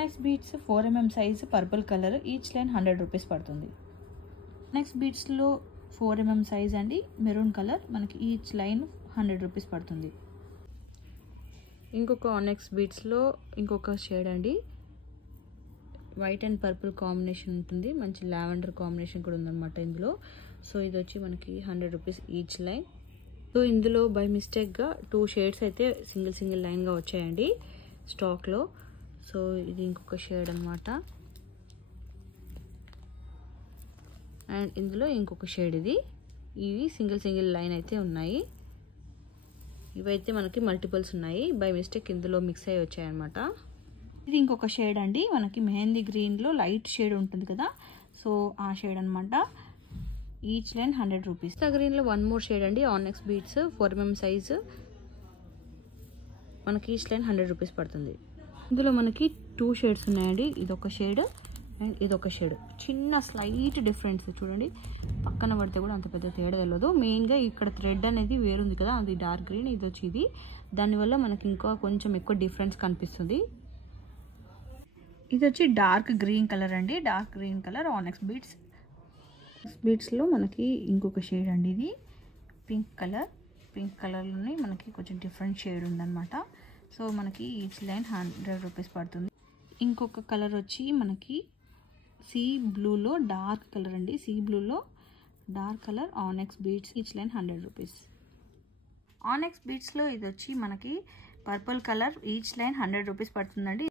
ఆనెక్స్ beads 4mm size purple colour, each line 100 rupees పడుతుంది. Next బీడ్స్లో 4mm size అండి, maroon colour, మనకి each line 100 rupees పడుతుంది. ఇంకొక ఆనెక్స్ బీడ్స్లో ఇంకొక షేడ్ అండి, వైట్ అండ్ పర్పుల్ కాంబినేషన్ ఉంటుంది, మంచి లావెండర్ కాంబినేషన్ కూడా ఉందన్నమాట ఇందులో. సో ఇది వచ్చి మనకి 100 రూపీస్ ఈచ్ లైన్. సో ఇందులో బై మిస్టేక్గా 2 షేడ్స్ అయితే సింగిల్ లైన్గా వచ్చాయండి స్టాక్లో. సో ఇది ఇంకొక షేడ్ అనమాట, అండ్ ఇందులో ఇంకొక షేడ్ ఇది. ఇవి సింగిల్ లైన్ అయితే ఉన్నాయి. ఇవైతే మనకి మల్టిపుల్స్ ఉన్నాయి, బై మిస్టేక్ ఇందులో మిక్స్ అయ్యి వచ్చాయన్నమాట. ఇది ఇంకొక షేడ్ అండి, మనకి మెహందీ గ్రీన్లో లైట్ షేడ్ ఉంటుంది కదా, సో ఆ షేడ్ అనమాట. Each line 100 rupees. గ్రీన్లో 1 మోర్ షేడ్ అండి, ఆనెక్స్ బీడ్స్ 4mm సైజు, మనకి ఈచ్ లైన్ 100 రూపీస్ పడుతుంది. ఇందులో మనకి 2 షేడ్స్ ఉన్నాయండి, ఇదొక షేడ్ అండ్ ఇదొక షేడ్. చిన్న స్లైట్ డిఫరెన్స్ చూడండి, పక్కన పడితే కూడా అంత పెద్ద తేడా తెలియదు. మెయిన్గా ఇక్కడ థ్రెడ్ అనేది వేరుంది కదా, అది డార్క్ గ్రీన్, ఇది వచ్చి ఇది, దానివల్ల మనకి ఇంకా కొంచెం ఎక్కువ డిఫరెన్స్ కనిపిస్తుంది. ఇది వచ్చి డార్క్ గ్రీన్ కలర్ అండి, dark green colour onyx beads. బీడ్స్లో మనకి ఇంకొక షేడ్ అండి, ఇది పింక్ కలర్లోనే మనకి కొంచెం డిఫరెంట్ షేడ్ ఉందన్నమాట. సో మనకి ఈచ్ లైన్ 100 రూపీస్ పడుతుంది. ఇంకొక కలర్ వచ్చి మనకి సీ బ్లూలో డార్క్ కలర్ అండి, సీ బ్లూలో dark colour onyx beads, each line 100 rupees. Onyx బీడ్స్లో ఇది వచ్చి మనకి purple colour, each line 100 rupees పడుతుందండి.